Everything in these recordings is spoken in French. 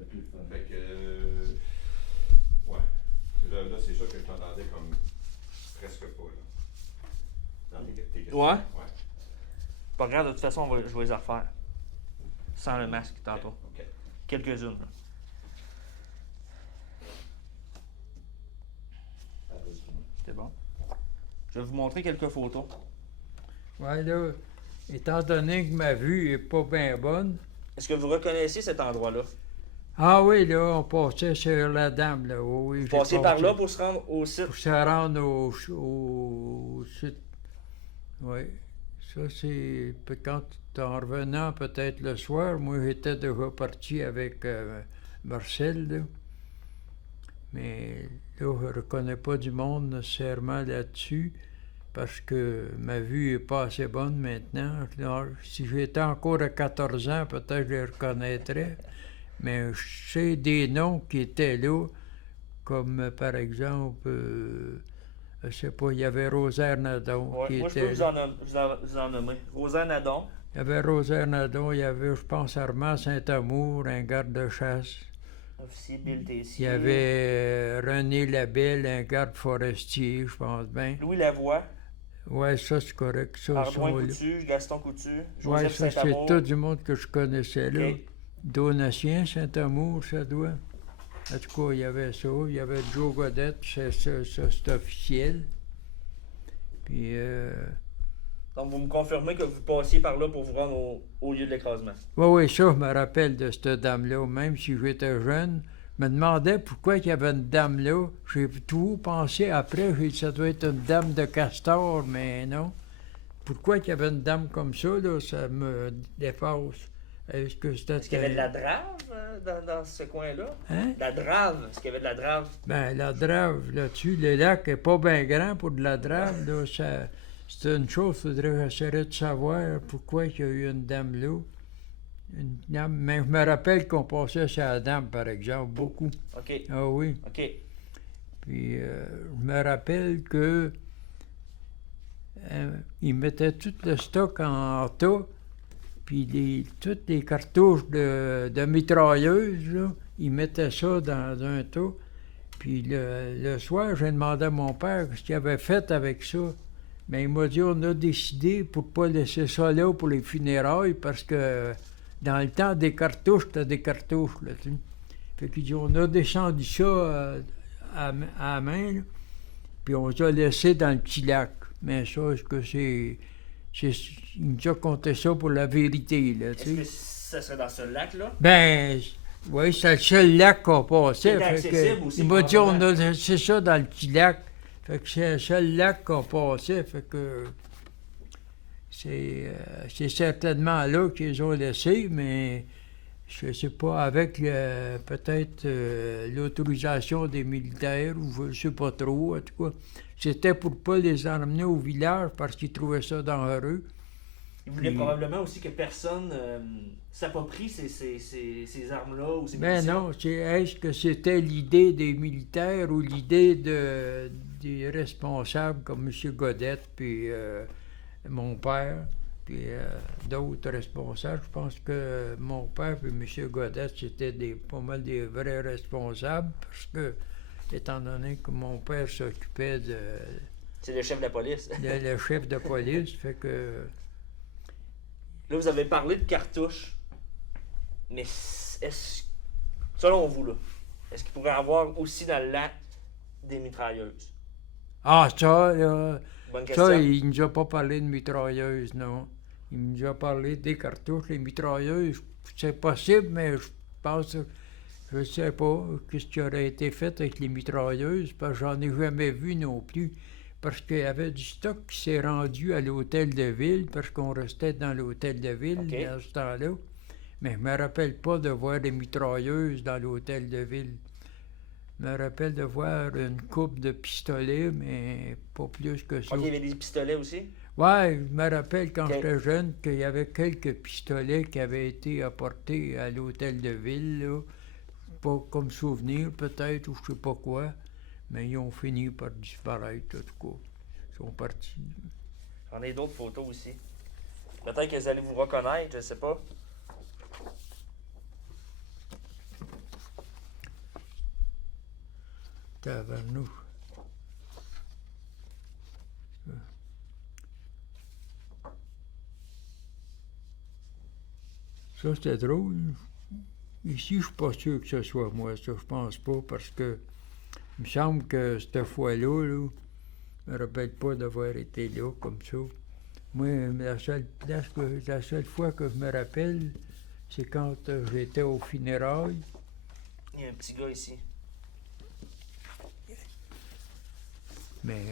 va être plus fun. Fait que, ouais. Là, c'est sûr que je t'entendais comme presque pas, là. Dans tes questions. Ouais? Pas grave, de toute façon, je vais les refaire. Sans le masque, tantôt. OK. Quelques-unes. Là. C'est bon. Je vais vous montrer quelques photos. Ouais, là, étant donné que ma vue est pas bien bonne. Est-ce que vous reconnaissez cet endroit-là? Ah oui, là, on passait sur la dame, là. Oui, Vous passez par là pour se rendre au site? Pour se rendre au site. Oui. Ça, c'est quand en revenant peut-être le soir, moi j'étais déjà parti avec Marcel, là. Mais là, je ne reconnais pas du monde nécessairement là-dessus parce que ma vue n'est pas assez bonne maintenant. Alors, si j'étais encore à 14 ans, peut-être je les reconnaîtrais. Mais je sais des noms qui étaient là, comme par exemple, je sais pas, il y avait Rosaire Nadon Ouais, qui moi, était je peux vous en nommer. Rosaire Nadon. Il y avait Rosaire Nadon, il y avait, je pense, Armand Saint-Amour, un garde-chasse. Officier Bill Il Tessier. y avait René Labelle, un garde forestier, je pense bien. Louis Lavoie. Ouais, ça c'est correct. Ça, Ardouin Coutu, Gaston Coutu, ouais, Joseph ça c'est Saint-Amour. tout du monde que je connaissais là. Ok. Donatien Saint-Amour, ça doit. En tout cas, il y avait ça. Il y avait Joe Godette, c'est officiel. Puis, Donc, vous me confirmez que vous passiez par là pour vous rendre au lieu de l'écrasement. oui, ça, je me rappelle de cette dame-là. Même si j'étais jeune, je me demandais pourquoi il y avait une dame là. J'ai tout pensé après, j'ai dit ça doit être une dame de Castor, mais non. Pourquoi il y avait une dame comme ça, là, ça me dépasse. Est-ce que c'était... Est-ce qu'il y avait de la drave dans ce coin-là? Hein? La drave. Est-ce qu'il y avait de la drave? Ben, la drave, là-dessus, le lac est pas bien grand pour de la drave, là, ça... C'est une chose, il faudrait que j'essaierais de savoir pourquoi il y a eu une dame là. Une dame, mais je me rappelle qu'on passait sur la dame, par exemple, beaucoup. OK. Ah oui. OK. Puis je me rappelle que ils mettaient tout le stock en tas, puis toutes les cartouches de mitrailleuses, là, ils mettaient ça dans un tas. Puis le soir, j'ai demandé à mon père ce qu'il avait fait avec ça. Mais il m'a dit, on a décidé pour ne pas laisser ça là pour les funérailles, parce que dans le temps des cartouches, t'as des cartouches, là, tu sais. Fait qu'il dit, on a descendu ça à la main, là, puis on les a laissés dans le petit lac. Mais ça, est-ce que c'est il nous a compté ça pour la vérité, là, tu sais. Est-ce que ça serait dans ce lac-là? Ben, oui, c'est le seul lac qu'on passait. C'était accessible aussi, Il m'a dit, on a probablement. laissé ça dans le petit lac. Fait que c'est le seul lac qu'on passait, fait que c'est certainement là qu'ils ont laissé, mais je sais pas, avec peut-être l'autorisation des militaires, ou je sais pas trop, en tout cas. C'était pour pas les emmener au village parce qu'ils trouvaient ça dangereux. Il voulait probablement aussi que personne s'approprie ces armes-là ou ces Ben munitions. non, est-ce que c'était l'idée des militaires ou l'idée des responsables comme M. Godette, puis mon père, puis d'autres responsables? Je pense que mon père et M. Godette, c'était pas mal des vrais responsables, parce que, étant donné que mon père s'occupait C'est le chef de la police. le chef de police, fait que... Là, vous avez parlé de cartouches. Mais selon vous, là, est-ce qu'il pourrait y avoir aussi dans le lac des mitrailleuses? Ah, ça, là, Bonne question. ça, il nous a pas parlé de mitrailleuses, non. Il nous a parlé des cartouches, les mitrailleuses. C'est possible, mais je pense, je sais pas ce qui aurait été fait avec les mitrailleuses, parce que j'en ai jamais vu non plus. Parce qu'il y avait du stock qui s'est rendu à l'hôtel de ville, parce qu'on restait dans l'hôtel de ville OK. à ce temps-là. Mais je me rappelle pas de voir des mitrailleuses dans l'hôtel de ville. Je me rappelle de voir une coupe de pistolets, mais pas plus que ça. OK, il y avait des pistolets aussi? Ouais, je me rappelle quand Ok. j'étais jeune qu'il y avait quelques pistolets qui avaient été apportés à l'hôtel de ville, là. Pas comme souvenir peut-être, ou je sais pas quoi, mais ils ont fini par disparaître, en tout cas. Ils sont partis. J'en ai d'autres photos aussi. Peut-être que vous allez vous reconnaître, je sais pas. Tabarnouche. Ça, c'était drôle. Ici, je suis pas sûr que ce soit moi, ça, je pense pas, parce que il me semble que cette fois-là, là, je me rappelle pas d'avoir été là comme ça. Moi, la seule fois que je me rappelle, c'est quand j'étais aux funérailles. Il y a un petit gars ici. Mais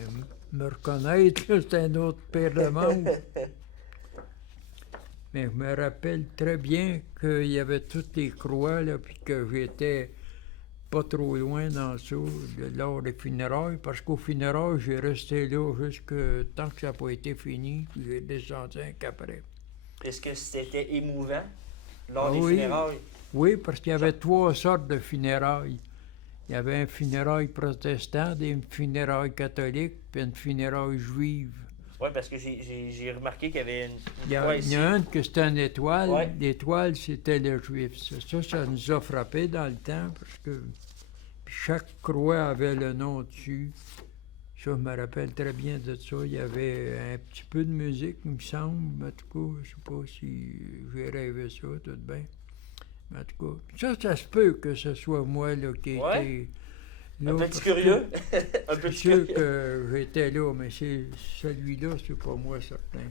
me reconnaître, là, c'est un autre paire de manches. Mais je me rappelle très bien qu'il y avait toutes les croix, là, puis que j'étais pas trop loin dans ça, lors des funérailles, parce qu'au funérailles, j'ai resté là jusque tant que ça n'a pas été fini, puis j'ai descendu un après. Est-ce que c'était émouvant lors Ah des oui. funérailles? Oui, parce qu'il y avait 3 sortes de funérailles. Il y avait un funérail protestant, des funérailles catholiques, puis une funéraille juive. Oui, parce que j'ai remarqué qu'il y avait une Il y croix a ici. une que c'était une étoile. Ouais. L'étoile, c'était le juif. Ça nous a frappé dans le temps, parce que puis chaque croix avait le nom dessus. Ça, je me rappelle très bien de ça. Il y avait un petit peu de musique, il me semble. En tout cas, je ne sais pas si j'ai rêvé ça, tout de bien. Mais en tout cas, ça se peut que ce soit moi là, qui ai Ouais. été là. Un petit parce curieux. Un que petit je suis sûr curieux. que j'étais là, mais c'est celui-là, c'est pas moi, certain.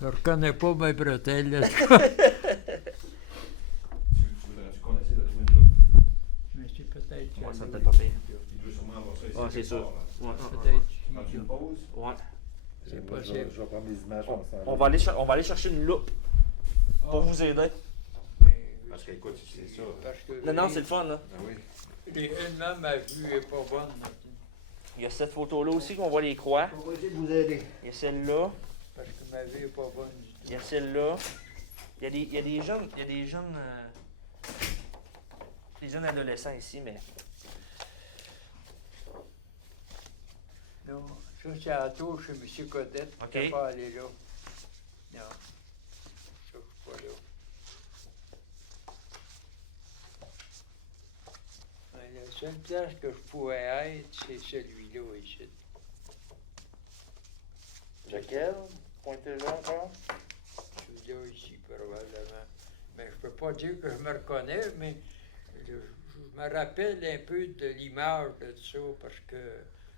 Je reconnais pas mes bretelles, là. Tu voudrais-tu qu'on essaie de trouver une loupe? Mais c'est peut-être... Ouais, ça peut-être pas pire. Il doit sûrement avoir ça ici. Ouais, c'est quelque sûr. part, là. Ouais, Peut-être... Prends-tu une pause? ouais. C'est Moi, possible. Je vais prendre des images On, ensemble. on va aller chercher une loupe pour vous aider. Parce qu'écoute, c'est ça. Parce que Non, non, c'est le fun, là. Ah oui. Même ma vue est pas bonne. Il y a cette photo-là aussi qu'on voit les croix. On va essayer de vous aider. Il y a celle-là. Parce que ma vue est pas bonne du Il tout. y a celle-là. Il y a des jeunes. Des jeunes adolescents ici, mais. Non, ça c'est à la tour chez M. Codette. OK. Je ne pas aller là. Non. Ça, je suis pas là. Ouais, la seule place que je pourrais être, c'est celui-là ici. Lequel? Pointez-le encore. Celui-là ici, probablement. Mais je peux pas dire que je me reconnais, mais je me rappelle un peu de l'image de ça, parce que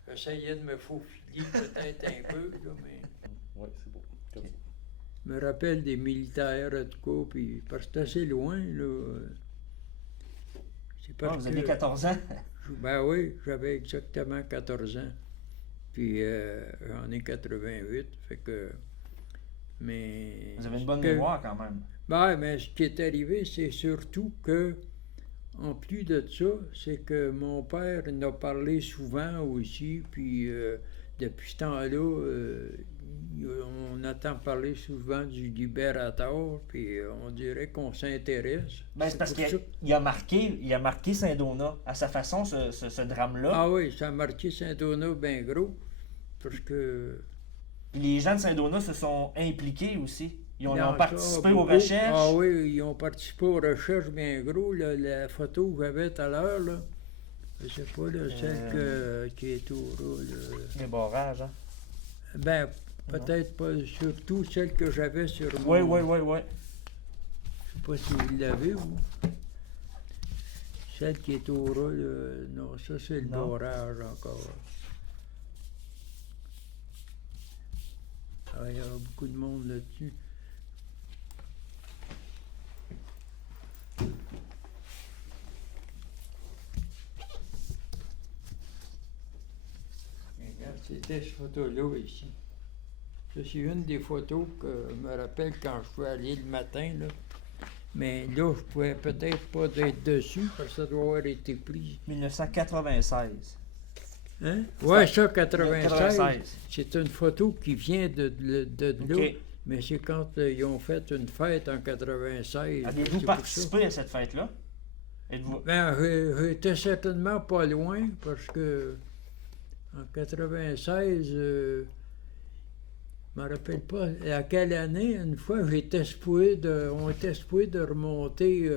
j'essayais de me faufiler peut-être un peu, là, mais... Oui, c'est beau. Comme ça. Je me rappelle des militaires, en tout cas, puis parce que c'est assez loin, là. C'est parce vous que... aviez 14 ans. Ben oui, j'avais exactement 14 ans. Puis j'en ai 88, fait que... Mais... Vous avez une bonne que- mémoire quand même. Ben, mais ce qui est arrivé, c'est surtout que, en plus de ça, c'est que mon père en a parlé souvent aussi, puis depuis ce temps-là, on entend parler souvent du Libérateur, puis on dirait qu'on s'intéresse. Ben, c'est parce pour ça. qu'il a marqué Saint-Donat à sa façon, ce drame-là. Ah oui, ça a marqué Saint-Donat bien gros, parce que... Puis les gens de Saint-Donat se sont impliqués aussi. Ils ont Non, participé ça, aux beaucoup. recherches. Ah oui, ils ont participé aux recherches bien gros. Là, la photo que j'avais tout à l'heure, là, je sais pas, là, celle qui est au rouge. Les barrages, hein. Ben, peut-être pas, surtout celle que j'avais sur mon... Oui. Je sais pas si vous l'avez, vous. Celle qui est au rouge, non, ça c'est le Non. barrage encore. Ah, il y a beaucoup de monde là-dessus. Regarde, c'était cette photo-là ici. Ça, c'est une des photos que je me rappelle quand je suis allé le matin, là. Mais là, je pouvais peut-être pas être dessus, parce que ça doit avoir été pris. 1996. Hein? Ouais, ça, 96. 96. C'est une photo qui vient de là. OK. Mais c'est quand ils ont fait une fête en 96. Avez-vous c'est pour ça. participé à cette fête-là? Êtes-vous... Ben, j'étais certainement pas loin, parce que en 96, je me rappelle pas à quelle année, une fois, on était supposé de remonter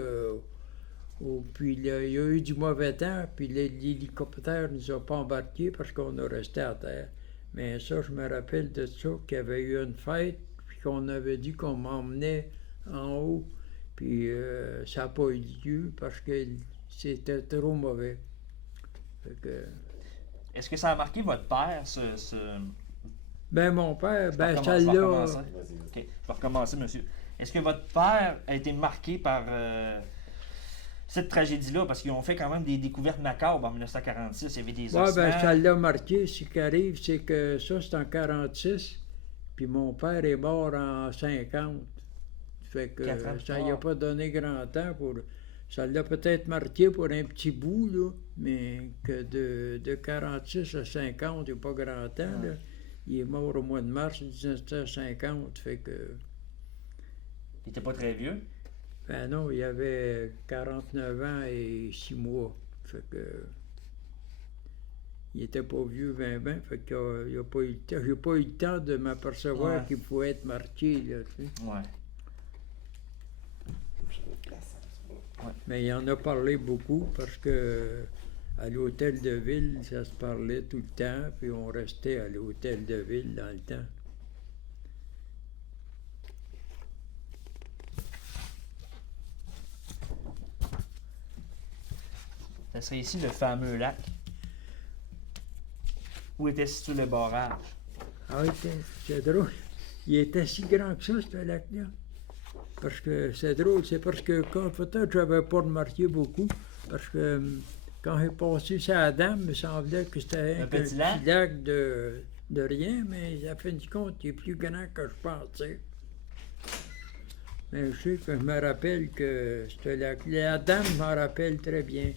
au puis il y a eu du mauvais temps, puis l'hélicoptère ne nous a pas embarqués parce qu'on est resté à terre. Mais ça, je me rappelle de ça, qu'il y avait eu une fête, puis qu'on avait dit qu'on m'emmenait en haut, puis ça n'a pas eu lieu parce que c'était trop mauvais. Fait que, Est-ce que ça a marqué votre père, ben mon père, Je ben vais celle-là, recommencer. Vas-y, vas-y. OK, je vais recommencer, monsieur. Est-ce que votre père a été marqué par cette tragédie-là? Parce qu'ils ont fait quand même des découvertes macabres en 1946. Il y avait des ouais, ben ossements. ça l'a marqué. Ce qui arrive, c'est que ça, c'est en 46, puis mon père est mort en 50. Fait que 4 ans plus ça n'y a tard. pas donné grand temps pour... Ça l'a peut-être marqué pour un petit bout, là, mais que de 46 à 50, il n'y a pas grand temps, là. Il est mort au mois de mars 1950, fait que... Il était pas très vieux. Ben non, il avait 49 ans et 6 mois, fait que... Il était pas vieux, ben, fait qu'il a pas eu le temps. J'ai pas eu le temps de m'apercevoir Ouais. qu'il pouvait être marqué, là, tu sais. Ouais. Mais il en a parlé beaucoup parce que à l'hôtel de ville, ça se parlait tout le temps, puis on restait à l'hôtel de ville dans le temps. Ça serait ici le fameux lac. Où était situé le barrage? Ah, c'est drôle. Il était si grand que ça, ce lac-là. Parce que c'est drôle, c'est parce que peut-être j'avais pas remarqué beaucoup, parce que quand j'ai passé ça à la dame, il me semblait que c'était Un un petit lac? de rien, mais à fin de compte, il est plus grand que je pensais. Mais je sais que je me rappelle que ce lac, la dame m'en rappelle très bien.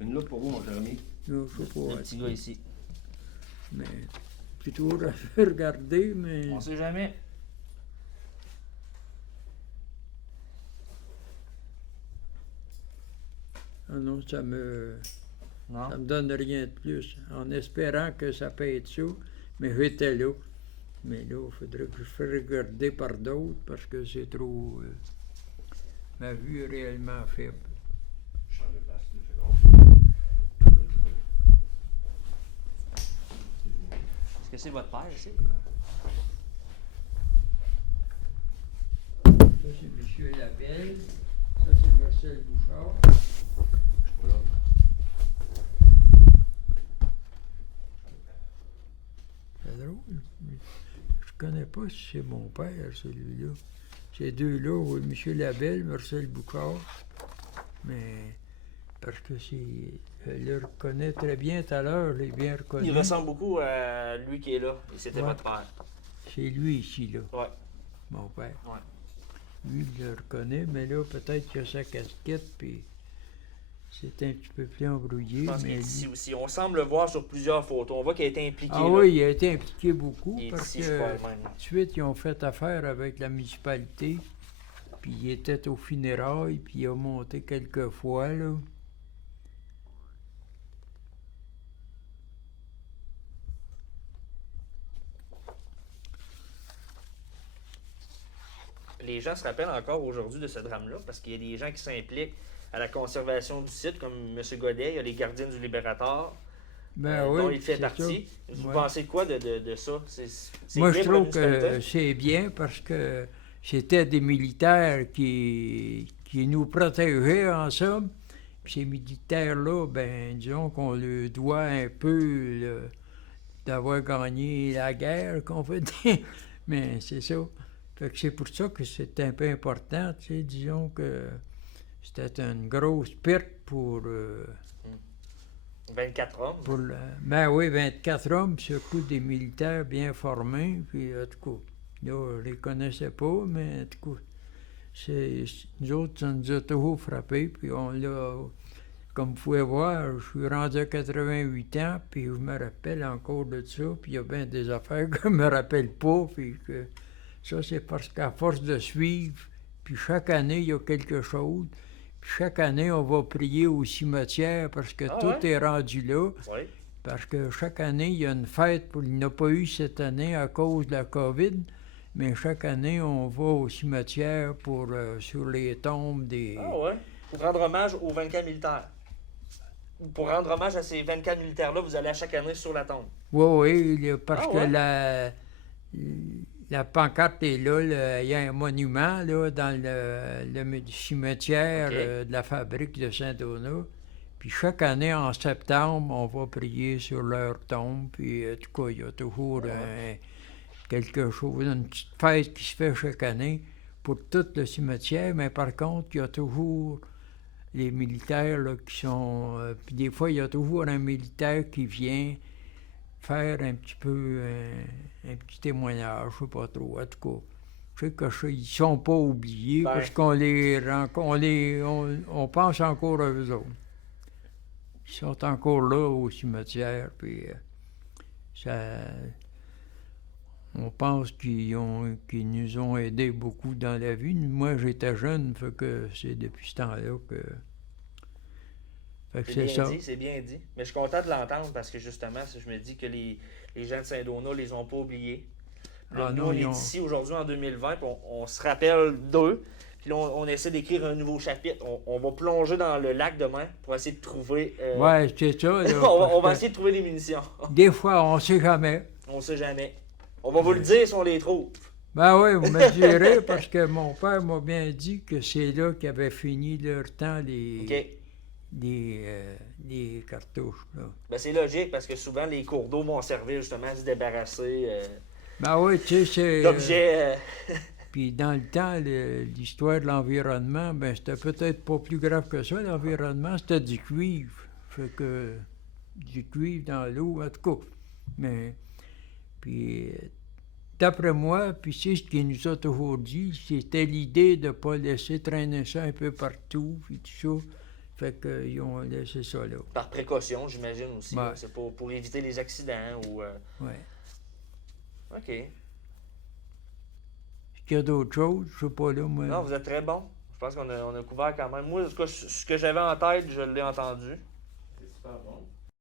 Une loupe pour vous, mon cher ami. Non, je sais Le pas, petit gars ici. mais plutôt regarder, mais... On sait jamais. Ah non, ça me Non? donne rien de plus, en espérant que ça peut être ça, mais j'étais là. Mais là, il faudrait que je fasse regarder par d'autres parce que c'est trop... ma vue est réellement faible. Change de place, 2 secondes. Est-ce que c'est votre père ici? Ça, c'est M. Labelle. Ça, c'est Marcel Bouchard. C'est drôle. Je connais pas si c'est mon père, celui-là. Ces deux-là, oui, M. Labelle, Marcel Bouchard. Mais parce que c'est. Je le reconnais très bien tout à l'heure, je l'ai bien reconnu. Il ressemble beaucoup à lui qui est là. Et c'était Ouais. votre père. C'est lui ici, là, Ouais. mon père. Ouais. Lui, je le reconnais, mais là, peut-être qu'il a sa casquette, puis c'est un petit peu plus embrouillé. Je pense qu'il mais est ici lui- aussi. On semble le voir sur plusieurs photos. On voit qu'il a été impliqué. Ah là. oui, il a été impliqué beaucoup, Il est parce ici, que je crois, tout même. de suite, ils ont fait affaire avec la municipalité, puis il était aux funérailles, puis il a monté quelques fois, là. Les gens se rappellent encore aujourd'hui de ce drame-là parce qu'il y a des gens qui s'impliquent à la conservation du site, comme M. Godet, il y a les gardiens du Libérateur, Ben dont oui, il fait c'est partie. ça. Vous Ouais. pensez quoi de ça? C'est Moi, je bien pour la trouve que municipalité? c'est bien parce que c'était des militaires qui nous protégeaient en somme. Puis ces militaires-là, ben, disons qu'on leur doit un peu d'avoir gagné la guerre, qu'on veut dire. Mais c'est ça. Fait que c'est pour ça que c'est un peu important, tu sais, disons que c'était une grosse perte pour... 24 hommes. Ben oui, 24 hommes, surtout des militaires bien formés, puis en tout cas, là, je les connaissais pas, mais en tout cas, nous autres, ça nous a toujours frappés, puis on l'a, comme vous pouvez voir, je suis rendu à 88 ans, puis je me rappelle encore de ça, puis il y a bien des affaires que je me rappelle pas, puis que ça, c'est parce qu'à force de suivre, puis chaque année, il y a quelque chose. Puis chaque année, on va prier au cimetière parce que Ah tout ouais? est rendu là. Oui. Parce que chaque année, il y a une fête. Il n'y en a pas eu cette année à cause de la COVID. Mais chaque année, on va au cimetière pour sur les tombes Ah ouais? pour rendre hommage aux 24 militaires. Pour rendre hommage à ces 24 militaires-là, vous allez à chaque année sur la tombe. Oui, parce Ah, que ouais? la pancarte est là, il y a un monument là, dans le cimetière OK. de la fabrique de Saint-Donat. Puis chaque année, en septembre, on va prier sur leur tombe. Puis en tout cas, il y a toujours quelque chose, une petite fête qui se fait chaque année pour tout le cimetière. Mais par contre, il y a toujours les militaires là, qui sont... puis des fois, il y a toujours un militaire qui vient faire un petit peu un petit témoignage, je sais pas trop, en tout cas. Je sais que ils sont pas oubliés Ben. parce qu'on les rencontre, on pense encore à eux autres. Ils sont encore là au cimetière, puis on pense qu'ils nous ont aidés beaucoup dans la vie. Moi, j'étais jeune, fait que c'est depuis ce temps-là que... Fait que c'est ça. C'est bien dit. Mais je suis content de l'entendre parce que justement, je me dis que les gens de Saint-Donat les ont pas oubliés. Puis là, Ah nous, non, on est ici aujourd'hui en 2020, puis on se rappelle d'eux. Puis là, on essaie d'écrire un nouveau chapitre. On va plonger dans le lac demain pour essayer de trouver... Ouais, c'est ça. Là, on va parce essayer de trouver des munitions. que des fois, on sait jamais. On sait jamais. On va vous le dire si on les trouve. Ben oui, vous me direz, parce que mon père m'a bien dit que c'est là qu'avaient fini leur temps OK. les cartouches. Là. Ben, c'est logique parce que souvent, les cours d'eau vont servir justement à se débarrasser Ben oui, tu sais, c'est... d'objets... Puis dans le temps, l'histoire de l'environnement, ben c'était peut-être pas plus grave que ça, l'environnement, c'était du cuivre. Fait que du cuivre dans l'eau, en tout cas. Mais, puis, d'après moi, puis c'est ce qu'il nous a toujours dit, c'était l'idée de ne pas laisser traîner ça un peu partout, puis tout ça. Fait qu'ils ont laissé ça là. Par précaution, j'imagine aussi. Ouais. Là. C'est pour éviter les accidents ou... Ouais. OK. Est-ce qu'il y a d'autres choses? Je sais pas là, moi. Non, vous êtes très bon. Je pense qu'on a couvert quand même. Moi, ce que j'avais en tête, je l'ai entendu. C'est super bon.